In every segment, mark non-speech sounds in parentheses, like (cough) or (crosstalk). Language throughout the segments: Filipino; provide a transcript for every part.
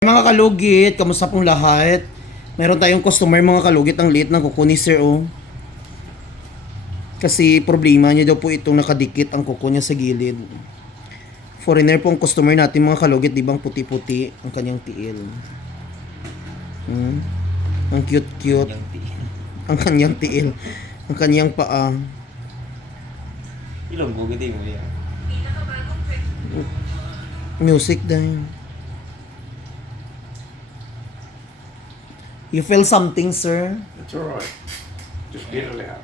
Mga kalugit, kamusta pong lahat? Meron tayong customer mga kalugit ang liit ng kuko ni Sir O. Kasi problema niya daw po itong nakadikit ang kuko niya sa gilid. Foreigner pong customer natin mga kalugit, di bang puti-puti ang kanyang tiil. Hmm? Ang cute-cute. Ang kanyang tiil. Ang kanyang paa. Ilong gugiti mo yan. Music dahil. You feel something, sir? It's all right. Just get it out.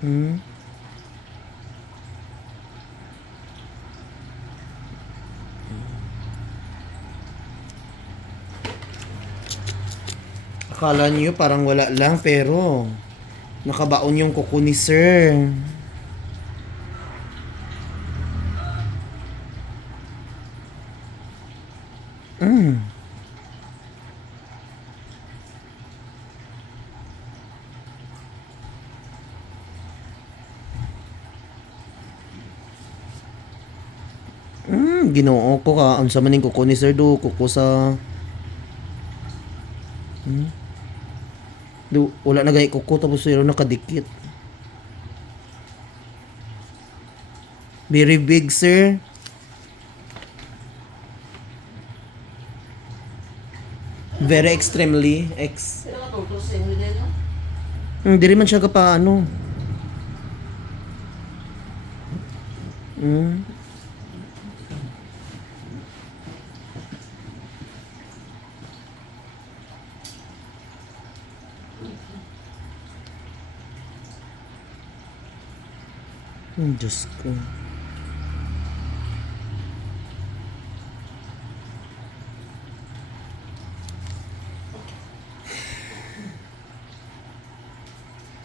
Hmm? Akala niyo parang wala lang pero nakabaon yung kuko ni sir. Mm. Hmm, ginoo ko ka. Ang sa maning kuko ni Sir Do, kuko sa... Hmm? Do, wala na gay kuko tapos siro nakadikit. Very big, sir. Very extremely ex. Hmm, di rin man siya ka pa ano. Hmm. Diyos ko.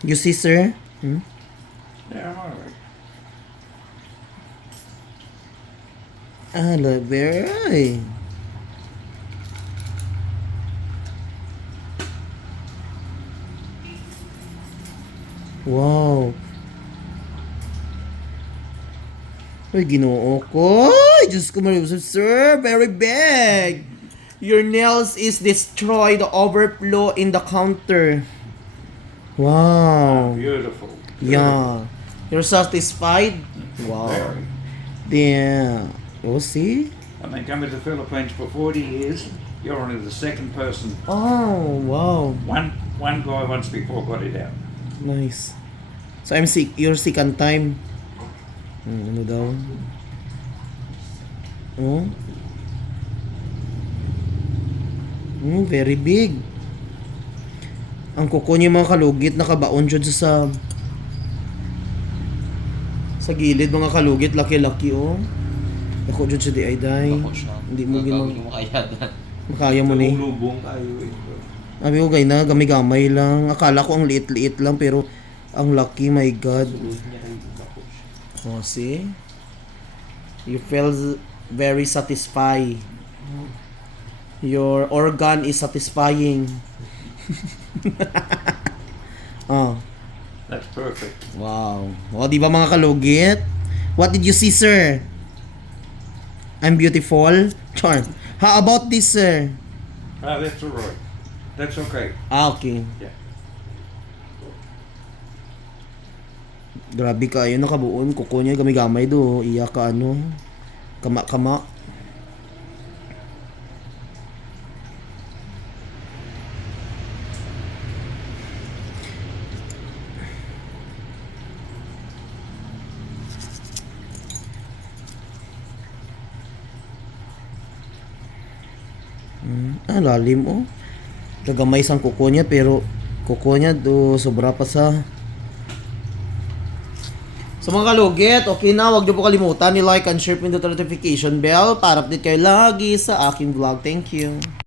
You see, sir? Hmm? Yeah, I'm all right. Aloe vera. Wow. Ay, ginoo ko. Ay, Diyos ko, Maria sir. Very big. Your nails is destroyed. Overflow in the counter. Wow. Ah, beautiful. Yeah. You're satisfied? Wow. Very. Damn. Oh, see? I've been coming to the Philippines for 40 years. You're only the second person. Oh, wow. One one guy once before got it out. Nice. So I'm sick. You're second time. Hmm, ano daw? Oh? Hmm, very big. Ang kuko niyo mga kalugit nakabaon jud sa sa sa gilid mga kalugit laki-laki oh. Ako jud sa di ay day. Hindi mo na. makaya mo ni. Lubong tayo eh. Sabi ko, gay na, gamay-gamay lang. Akala ko ang liit-liit lang, pero ang lucky, my God. Oh, see? You feel very satisfied. Your organ is satisfying. (laughs) oh, That's perfect. wow. O, di ba mga kalugit? What did you see, sir? I'm beautiful? Char. How about this, sir? Ah, that's all right. That's okay. Ah, okay. Yeah. Grabe ka, yun nakabuon. Kuko niya, gamay-gamay do. Iya ka ano. Kama-kama. Hmm, ah, lalim oh. Kagamay sang kuko niya pero kuko niya do sobra pa sa So mga kalugit, okay na, huwag niyo po kalimutan ni like and share pin the notification bell para update kayo lagi sa aking vlog. Thank you.